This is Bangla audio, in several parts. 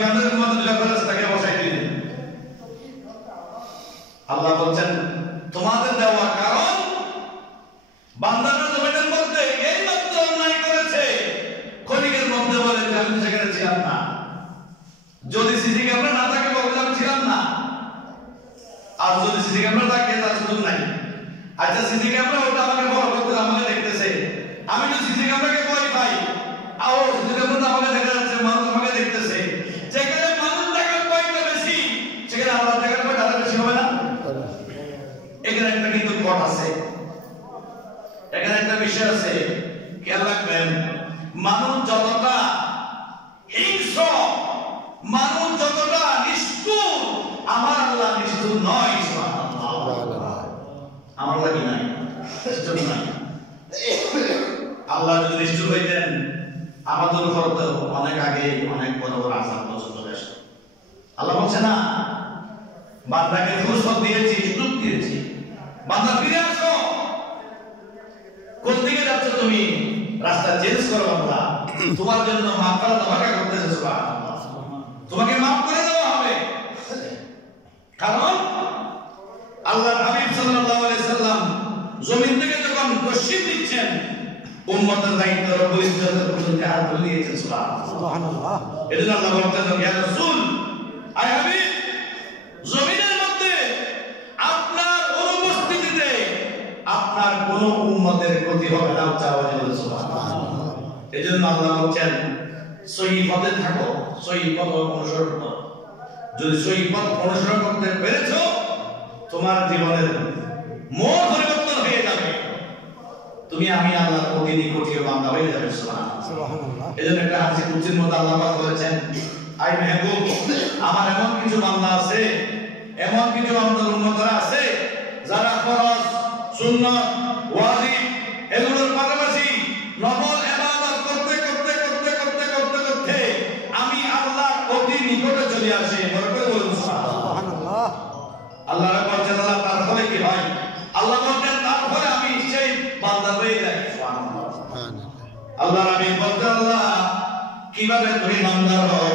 মাঝখানের মধ্যে দুটো ফেরেশতাকে বসাই দিলেন। আল্লাহ বলছেন তোমাদের দেওয়া কারণ বান্দারা জমিনের মধ্যে এই মাত্র অন্যায় করেছে, ক্ষণিকের মধ্যে বলে যে আমি সেখানে ছিলাম না। যদি সিসি ক্যামেরা না থাকে বলতে আমি ছিলাম না, আর যদি সিসি ক্যামেরা থাকে তার সুযোগ নাই। আচ্ছা সিসি ক্যামেরা ওটা আমাকে বড় করতে আমাকে দেখতেছে, আমি যদি সিসি ক্যামেরাকে ভয় পাই, আর সিসি ক্যামেরা আমাকে দেখা যাচ্ছে, মানুষ আমাকে দেখতেছে, যেখানে মানুষ দেখার ভয়টা বেশি সেখানে আল্লাহ দেখার ভয় আরো বেশি হবে না? এখানে একটা কিন্তু কট আছে, এখানে একটা বিষয় আছে, খেয়াল রাখবেন। মানুষ যতটা হিংস্র, মানুষ যতটা নিষ্ঠুর, আমার আল্লাহ নিষ্ঠুর নয়। আমার আল্লাহ কি নাই? নিষ্ঠুর নাই। আল্লাহ যদি নিষ্ঠুর হইতেন আমাদের উপর তো অনেক আগে অনেক বড় বড় আযাব চলে আসতো। আল্লাহ বলছে না, বান্দাকে ফুরসত দিয়েছি, সুযোগ দিয়েছি, বান্দা ফিরে আসো। কোন দিকে যাচ্ছ তুমি? রাস্তা চেঞ্জ করো বান্দা, তোমার জন্য মাগফিরাত ওয়াকা করতেছে সুবহানাল্লাহ, তোমাকে মাফ করে দেওয়া হবে। কারণ আল্লাহর হাবিব সাল্লাল্লাহু আলাইহি সাল্লাম জমিন থেকে যখন তশরীফ দিচ্ছেন, উম্মতের দায়িত্ব রব্বুল ইজ্জতের প্রতি হাত তুলে দিয়েছেন সুবহানাল্লাহ। এজন্য আল্লাহ বলতেন ইয়া রাসূল, আয় হাবিব, জমিনের মধ্যে আপনার অনুপস্থিতিতে আপনার কোন উম্মতের ক্ষতি হবে না, চাওয়া যাবে সুবহানাল্লাহ। এজন্য আল্লাহ বলছেন সহিহ পথে থাকো, সহিহ পথ অনুসরণ করো। যদি সহিহ পথ অনুসরণ করতে পেরেছো, তোমার জীবনের মোড় পরিবর্তন হয়ে যাবে, তুমি আমি আল্লাহর অতি নিকটীয় বান্দা হয়ে যাবে সুবহানাল্লাহ। এজন্য একটা হাদিস কুদসির মধ্যে আল্লাহ পাক বলেছেন, আই মেহবুব, আমার এমন কিছু বান্দা আছে, এমন কিছু বান্দার উম্মতরা আছে যারা ফরজ, সুন্নাত, ওয়াজিব এগুলোর পাশাপাশি নফল ইবাদত করতে করতে করতে করতে করতে করতে আমি আল্লাহর অতি নিকটে চলে আসি। বড় করে বলুন সুবহানাল্লাহ। আল্লাহ বলছেন আল্লাহ তার ফলে কি হয়? আল্লাহ বলছেন তার ফলে আমি সেই বান্দা হয়ে যাই। সুবহানাল্লাহ। আল্লাহ নবী বলতেন আল্লাহ কিভাবে তুমি বান্দা হও?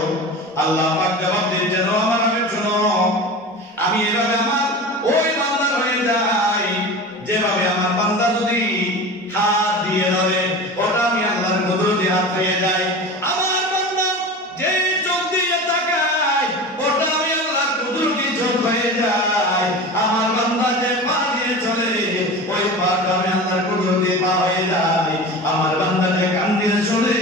আল্লাহ পাক জবাব দিয়েছেন, ও আমার নবী শুনো, আমি এভাবে আমার ওই বান্দা হয়ে যাই যেভাবে আমার বান্দা যদি হাত দিয়ে ধরে ওটা আমি আল্লাহর কুদরতি হাত হয়ে যাই। আমার বান্দা যে চোখ দিয়ে তাকায় ওটা আমি আল্লাহর কুদরতি চোখ হয়ে যায়। আমার বান্দা যে পা দিয়ে চলে ওই পাটা আমি আল্লাহর কুদরতি পা হয়ে যায়। আমার বান্দা যে কান দিয়ে চলে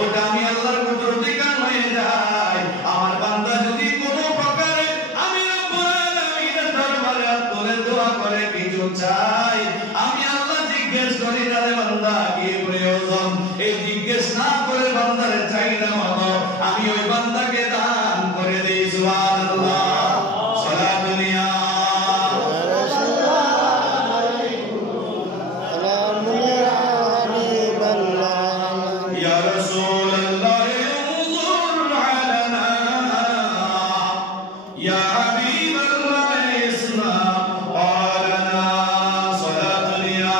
ওটা আমি আল্লাহর কুদরতি কান হয়ে যায়। আমার বান্দা যদি কোনো প্রকারে আমি রব্বুল আলামিনের দরবারে হাত তুলে দোয়া করে কিছু চাই, আমি আল্লাহ জিজ্ঞেস করি না রে বান্দা কি প্রয়োজন, এই জিজ্ঞেস না করে বান্দার চাহিদা মতো আমি ওই বান্দাকে দান করে দেই। সুবহানাল্লাহ। সালাতুনিয়া ইয়া রাসূলুল্লাহ ইনজুর আলানা ইয়া হাবিবাল্লাহ ইসলাম আলানা সালাতুনিয়া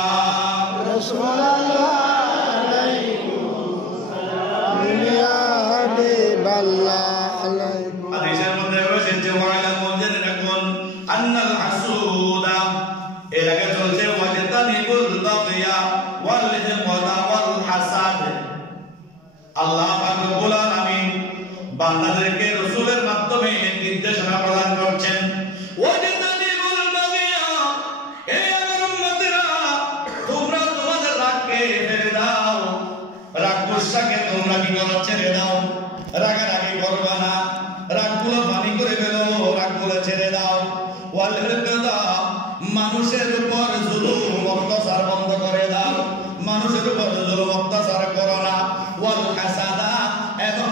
রাসূলুল্লাহ আলাইকুম সালাম ইয়া হাবিবাল্লাহ আলাইকুম। হাদিসের মধ্যে এসেছে ওয়ালা মুজাদ্দিদ রাকুন আন্নাল হাসুদা, এর আগে চলছে ওয়াজতানিবুল বাগিয়া ওয়াল হিকদা ওয়াল হাসাদ। আল্লাহ পাক রব্বুল আলামিন বান্দাদেরকে রাসূলের মাধ্যমে নির্দেশনা প্রদান করছেন, ওয়াজতানিবুল বাগিয়া, হে আমার উম্মতেরা তোমরা তোমাদের রাগকে ফেলে দাও, রাগ গোসাকে তোমরা কি করো? ছেড়ে দাও। রাগারাগি করবা না, রাগগুলো পানি করে ফেলো, রাগগুলো ছেড়ে দাও। ওয়াল হিকদা, মানুষের উপর জুলুম অত্যাচার বন্ধ করে দাও, মানুষের উপর জুলুম অত্যাচার করো না। ওয়াল হাসাদা, এবং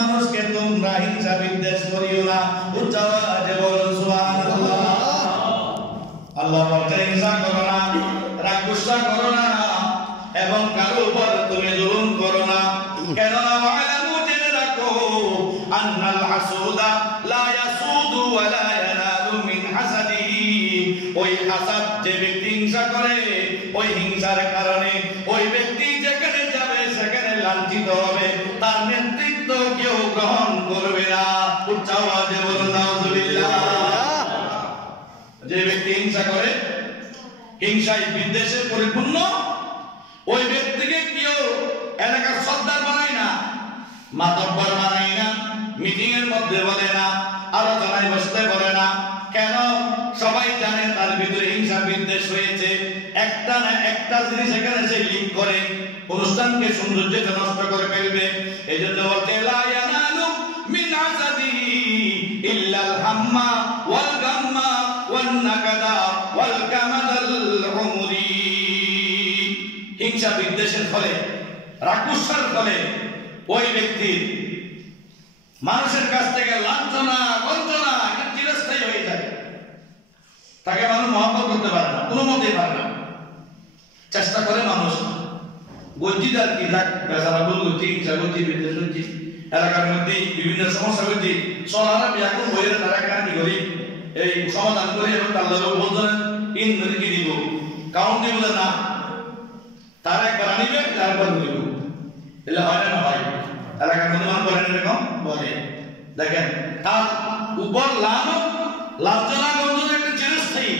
মানুষকে তোমরা হিংসা বিদ্বেষ করিও না। উচ্চ আওয়াজে বলুন সুবহানাল্লাহ। আল্লাহ বলতে হিংসা করো না, রাগ গুসা করো না, এবং কারো উপর তুমি জুলুম করো না। কেন ওয়ালামু, জেনে রাখো, আন্নাল হাসুদা লা ইয়াসুদু ওয়া লা ইয়ানালু মিন হাসাদিহি, ওই হাসাদ যে ব্যক্তি হিংসা করে ওই হিংসার কারণে ওই ব্যক্তি যেখানে যাবে সেখানে লাঞ্ছিত হবে, তার নেতৃত্ব কেউ অংশগ্রহণ করবে না। উচ্চ আওয়াজে বলুন নাউযুবিল্লাহ। যে ব্যক্তি হিংসা করে, হিংসায় বিদ্বেষে পরিপূর্ণ, ওই ব্যক্তিকে কেউ এলাকার সর্দার বানায় না, মাতব্বর বানায় না, মিটিং এর মধ্যে বলে না, আলোচনায় বসতে বলে না। কেন? সবাই জানে তার ভিতরে হিংসা বিদ্বেষ হয়েছে। একটা না একটা জিনিস এখানে সে লিক করে অনুষ্ঠানকে সৌন্দর্যটা নষ্ট করে ফেলবে। এই জন্য বলতে লা ইয়ানালু মিন আসাদি ইল্লাল হাম্মা ওয়াল গাম্মা ওয়ান নাকাদা ওয়াল কামাদাল উমরি। হিংসা বিদ্বেষের ফলে, রাক্ষসের ফলে ওই ব্যক্তির মানুষের কাছ থেকে লাঞ্ছনা বঞ্চনা চিরস্থায়ী হয়ে যায়। তাকে মানুষ মহব্বত করতে পারে না, কোনো মতেই পারে না। চেষ্টা করে মানুষ গজ্জিদার কি যাক বেচারা ভুল করছি, হিংসা করছি, বিদ্বেষ করছি, এলাকার মধ্যে বিভিন্ন সমস্যা করছি, সোনারা ব্যাকুল হয়ে তারা কেন কি করি এই সমাধান করে এবং তার লোক বলছেন ইন কি দিব কাউন্ট দিব না, তার একবার আনিবে তারপর দিব, এলে হয় না হয়। এলাকার মধ্যে মানুষ বলেন এরকম বলে। দেখেন তার উপর লাঞ্ছনা গঞ্জনা একটা চিরস্থায়ী,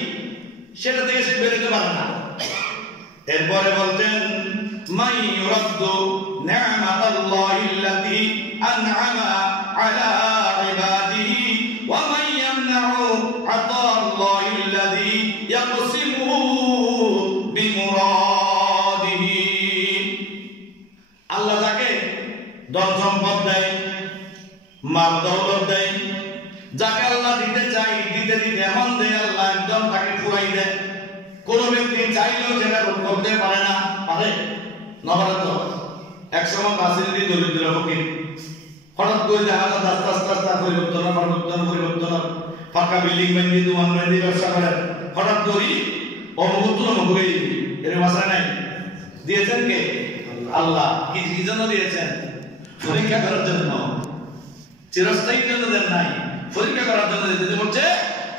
সেটা থেকে সে বেরোতে পারে না। এরপরে বলতেন মাই ইউরাদ্দু নি'মাতাল্লাহিল্লাতী আন'আমা আলা ইবাদিহি ওয়া মান ইয়ামনাউ আতাল্লাহিল্লাযী ইয়াকসিমুহু বিমুরাদিহি। আল্লাহ যাকে ধন সম্পদ দেয়, মাল দৌলত দেয়, যাকে আল্লাহ দিতে চাই দিতে দিতে এমন দেয় আল্লাহ একদম তাকে ফুরাই দেয়। কোন ব্যক্তি চাইলেও যেটা করতে পারে না, পারে না পারে তো। একসময় বাসিন্দি দরিদ্র ফকির, হঠাৎ করে দেখা যায় আস্তে আস্তে আস্তে পরিবর্তন ফাঁকা বিল্ডিং বানিয়ে দোকান বানিয়ে ব্যবসা করে, হঠাৎ করি অবগতন হয়ে এর ভাষা নাই। দিয়েছেন কে? আল্লাহ। কি জন্য দিয়েছেন? পরীক্ষা করার জন্য, চিরস্থায়ী জন্য দেন নাই, পরীক্ষা করার জন্য দিতে বলছে।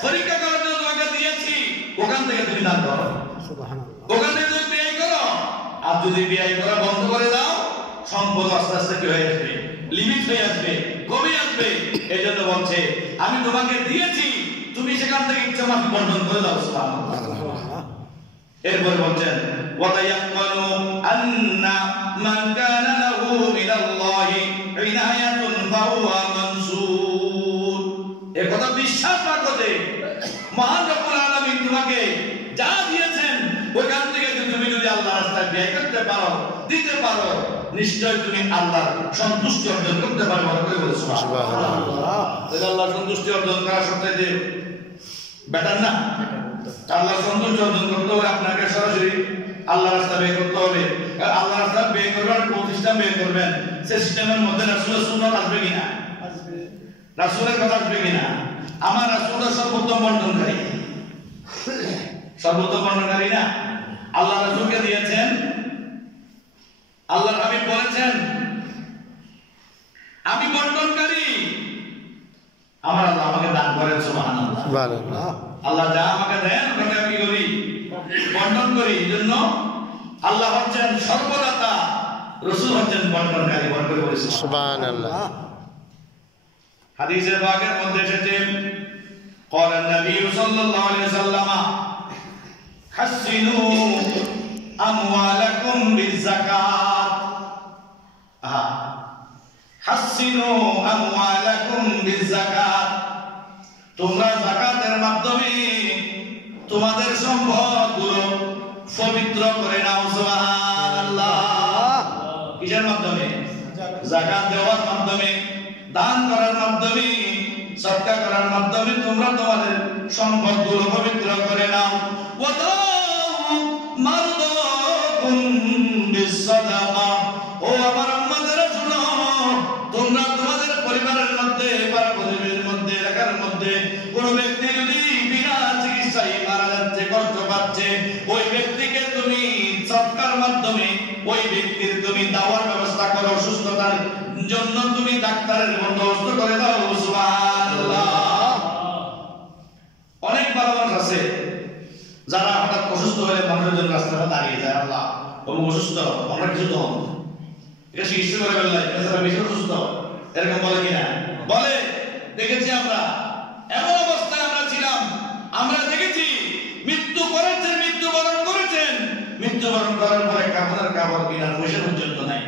পরীক্ষা করার জন্য তোমাকে দিয়েছি, ওখান থেকে তুমি দান করো, ওখান থেকে তুমি ব্যয় করো। আর যদি ব্যয় করা বন্ধ করে দাও, সম্পদ আস্তে আস্তে কি হয়ে আসবে, লিমিট হয়ে আসবে, কমে আসবে। এই জন্য বলছে আমি তোমাকে দিয়েছি, তুমি সেখান থেকে ইচ্ছা মতো বন্টন করে দাও। সুবহানাল্লাহ। এরপরে বলছেন ওয়াতায়াক্কানু আন্না মান কানা লাহু মিনাল্লাহি ইনায়াতুন ফাহুয়া মানসুর। এই কথা বিশ্বাস রাখো যে মহান রব্বুল আলামিন তোমাকে যা দিয়েছেন ওখান থেকে তুমি যদি আল্লাহর রাস্তায় ব্যয় করতে পারো, দিতে পারো, নিশ্চয় তুমি আল্লাহর সন্তুষ্টি অর্জন করতে পারবে। সুবহানাল্লাহ। আল্লাহর সন্তুষ্টি অর্জন করা সবচেয়ে বেটার না? আল্লাহর সন্তুষ্টি অর্জন করতে হলে আপনাকে সরাসরি আল্লাহর রাস্তা ব্যয় করতে হবে। আল্লাহর রাস্তা ব্যয় করবেন, কোন সিস্টেম ব্যয় করবেন, সেই সিস্টেমের মধ্যে রাসূলের সুন্নাত আসবে কিনা, রাসূলের কথা আসবে কিনা। আমার রাসূল সর্বোত্তম বন্টনকারী, সর্বোত্তম বন্টনকারী না? আল্লাহ রাসূলকে দিয়েছেন, আল্লাহর হাবিব বলেছেন আমি বন্টনকারী, আমার আল্লাহ আমাকে দান করেন। সুবহানাল্লাহ। সুবহানাল্লাহ। আল্লাহ যা আমাকে দেন ওটাকে আমি করি, বন্টন করি। এই জন্য আল্লাহ হচ্ছেন সর্বদাতা, রাসূল হচ্ছেন বন্টনকারী। বন্টন করে সুবহানাল্লাহ। হাদিসে পাকের মধ্যে এসেছে قال النبي صلى الله عليه وسلم حسنوا أموالكم بالزكاة حسنوا أموالكم بالزكاة। তোমরা যাকাতের মাধ্যমে তোমাদের সম্পদগুলো পবিত্র করে নাও। সুবহানাল্লাহ। কিসের মাধ্যমে? যাকাত দেওয়ার মাধ্যমে, দান করার মাধ্যমে, সদকা করার মাধ্যমে তোমরা তোমাদের সম্পদগুলো পবিত্র করে নাও। ওয়াদাউ মারদাকুম বিসসাদাকা। ও আমার উম্মতেরা শুনো, তোমরা তোমাদের পরিবারের মধ্যে, পাড়া-প্রতিবেশীর মধ্যে, এলাকার মধ্যে কোন ব্যক্তি যদি বিনা চিকিৎসায় মারা যাচ্ছে, কষ্ট পাচ্ছে, ওই ব্যক্তিকে তুমি সদকার মাধ্যমে ওই ব্যক্তির তুমি দাওয়ার ব্যবস্থা করো, সুস্থতার জন্য তুমি ডাক্তারের বন্দোবস্ত করে দাও। সুবহানাল্লাহ। অনেক ভালো মানুষ আছে যারা হঠাৎ অসুস্থ হয়ে মানুষের জন্য রাস্তাটা দাঁড়িয়ে যায়, আল্লাহ তুমি অসুস্থ, আমরা কিছু দাও, এটা চিকিৎসা করে ফেললাই, এছাড়া বেশি অসুস্থ এরকম বলে কিনা? বলে। দেখেছি আমরা, এমন অবস্থায় আমরা ছিলাম, আমরা দেখেছি মৃত্যু করেছেন, মৃত্যুবরণ করেছেন, মৃত্যুবরণ করার পরে কাফনের কাপড় কেনার পয়সা পর্যন্ত নাই।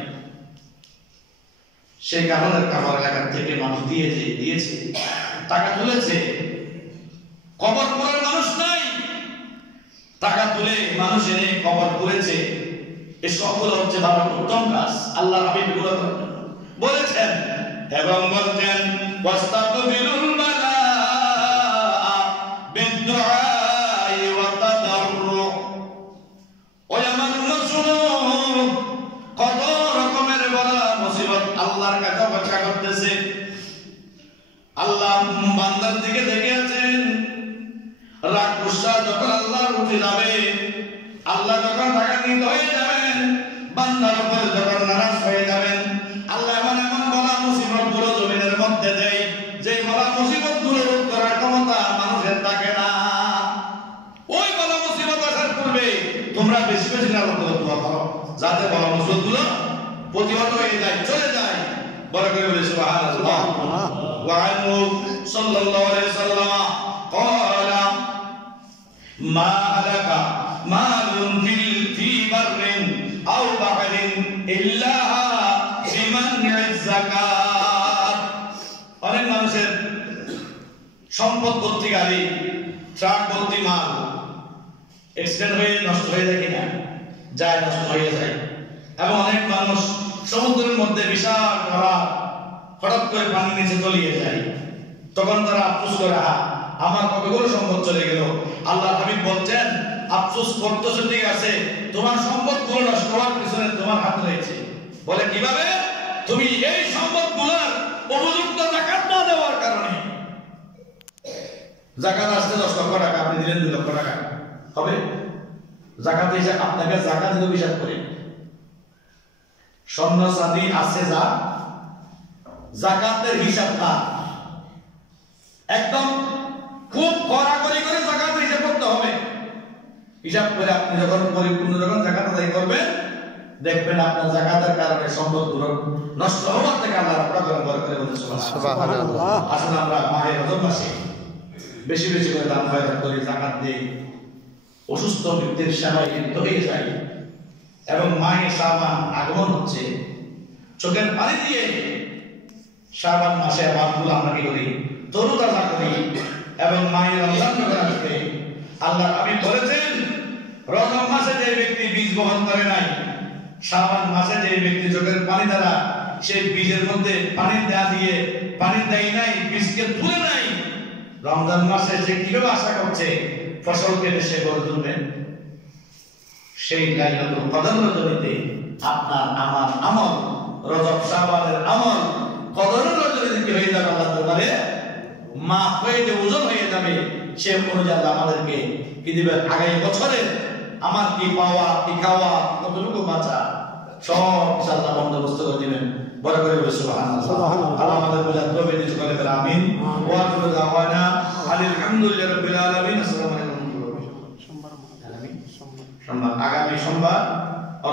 সেই কাফনের কাপড় এলাকার থেকে মানুষ দিয়েছে, টাকা তুলেছে। কবর করার মানুষ নাই, টাকা তুলে মানুষ এনে কবর করেছে। এই সবগুলো হচ্ছে ভালো উত্তম কাজ। আল্লাহ হাবিব বলেছেন এবং বলছেন ওয়াস্তাগফিরুল বালা বিদুআই ওয়া তাদাররু। ওই আমার শুনো, কত রকমের বলা মুসিবত আল্লাহর কাছে অপেক্ষা করতেছে। আল্লাহ বান্দার দিকে দেখে আছেন। রাগ গুসা যখন আল্লাহ উঠে যাবে, আল্লাহ যখন রাগান্বিত হয়ে যাবেন, বান্দার উপরে যখন নারাজ হয়ে যাবেন, আল্লাহ এমন এমন বলা মুসিবত গুলো জমিনের মধ্যে দেয়, যে বলা মুসিবত গুলো রোধ করার ক্ষমতা মানুষের থাকে না। ওই বলা মুসিবত আসার পূর্বে তোমরা বেশি বেশি দোয়া করো, যাতে বলা মুসিবত গুলো প্রতিহত হয়ে যায়, চলে যায়। বড় করে বলে সুবহানাল্লাহ। ওয়া আনহু সাল্লাল্লাহু আলাইহি ওয়াসাল্লাম قال ما هلك مال في بر أو بحر إلا بمنع الزكاة। অনেক মানুষের সম্পদ ভর্তি গাড়ি, ট্রাক ভর্তি মাল অ্যাক্সিডেন্ট হয়ে নষ্ট হয়ে যায় কিনা? যায়, নষ্ট হয়ে যায়। এবং অনেক মানুষ সমুদ্রের মধ্যে বিশাল ভরা হঠাৎ করে পানির নিচে তলিয়ে যায়। তখন তারা আফসোস করে, আমার কতগুলো সম্পদ চলে গেল। আল্লাহ হাবিব বলছেন আফসোস করতেছো ঠিক আছে, তোমার সম্পদগুলো নষ্ট হওয়ার পিছনে তোমার হাত রয়েছে। বলে কিভাবে? তুমি এই সম্পদগুলোর উপযুক্ত যাকাত না দেওয়ার কারণে। যাকাত আসছে 10 লক্ষ টাকা, আপনি দিলেন 2 লক্ষ টাকা, হবে? যাকাত হিসাব, আপনাকে যাকাত দিতে হিসাব করে। স্বর্ণ চাঁদি আছে যা, যাকাতের হিসাব না। একদম খুব কড়াকড়ি করে যাকাত হিসাব করতে হবে। হিসাব করে আপনি যখন পরিপূর্ণ যখন যাকাত আদায় করবেন, দেখবেন আপনার যাকাতের কারণে সম্পদগুলো নষ্ট হওয়ার থেকে আল্লাহ রক্ষা করেন। বড় করে বলেন সুবহানাল্লাহ। আসলে আমরা মাহে রজব মাসে বেশি বেশি করে দান খয়রাত করি, যাকাত দেই, অসুস্থ ব্যক্তির সেবায় লিপ্ত হয়ে যাই। এবং মাহে শাবান আগমন হচ্ছে, চোখের পানি দিয়ে শাবান মাসে আমলগুলো আমরা কি করি? তরুতাজা করি। এবং মাহে রমজান যখন আসবে, আল্লাহ হাবিব বলেছেন রজব মাসে যে ব্যক্তি বীজ বপন করে নাই, শাবান মাসে যে ব্যক্তি চোখের পানি দ্বারা সেই বীজের মধ্যে পানি দিয়ে পানি দেয় নাই, বীজকে তুলে নাই, রমজান মাসে সে কিভাবে আশা করছে ফসল কেটে সে গড়ে তুলবে? সেই লাইলাতুল কদর রজনীতে আপনার আমার আমল, রজব শাবানের আমল কদর রজনীতে কি হয়ে যাবে? আল্লাহ দরবারে মাফ হয়ে যে ওজন হয়ে যাবে, সে অনুযায়ী আল্লাহ আমাদেরকে কি দিবেন? আগামী বছরে আমার কি পাওয়া, কি খাওয়া, কতটুকু বাঁচা, সব ইনশাআল্লাহ বন্দোবস্ত করে দিবেন। বড় করে বলে সুবহানাল্লাহ। আল্লাহ আমাদের বোঝার তৌফিক দিতে পারে। আমিন। ওয়া আখিরু দাওয়ানা আলহামদুলিল্লাহি রাব্বিল আলামিন।